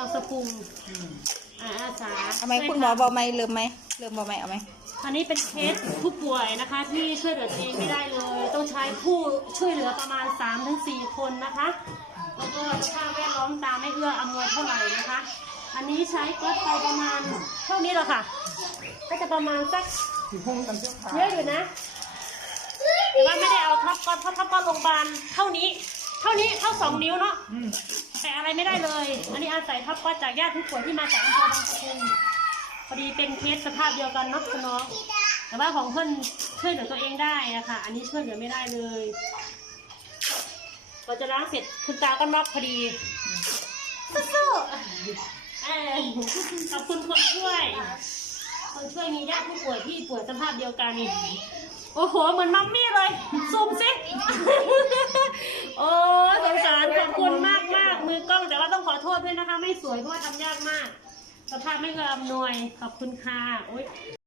บางสะพุงอ่าอาสาทำไมคุณหมอบอกไม่ลืมไหมลืมบอกไม่เอาไหมอันนี้เป็นเคสผู้ป่วยนะคะ ที่ช่วยเหลือตัวเองไม่ได้เลย ต้องใช้ผู้ช่วยเหลือประมาณ3-4ถึง4คนนะคะแล้วก็สภาพแวดล้อมตามไม่เอื้ออำนวยเท่าไหร่นะคะ อันนี้ใช้ก็ไปประมาณเท่านี้แหละค่ะ ก็จะประมาณสักสีพุ่งกันเสื้อผ้าเยอะอยู่นะแต่ว่าไม่ได้เอาท็อปก้อนเพราะท็อปก้อนโรงพยาบาลเท่านี้ เท่านี้เท่าสองนิ้วเนาะอืมแต่อะ ไม่ได้เลย อันนี้อาศัยท็อปก้อจากญาติผู้ป่วยที่มาจากอำเภอบางสะพงพอดีเป็นเคสสภาพเดียวกันเนาะคุณน้องแต่ว่าของเพื่อนช่วยเหลือตัวเองได้นะคะอันนี้ช่วยเหลือไม่ได้เลยเราจะล้างเสร็จคุณตาก็น็อกพอดีสู้ๆขอบคุณคนช่วยคนช่วยมีญาติผู้ป่วยที่ป่วยสภาพเดียวกัน โอ้โห เหมือนมัมมี่เลยซูมสิ โอ้สงสารขอบคุณมากมากๆมือกล้องแต้องขอโทษด้วยนะคะ ไม่สวยเพราะว่าทำยากมากสภาพไม่เอื้ออำนวยขอบคุณค่ะโอ๊ย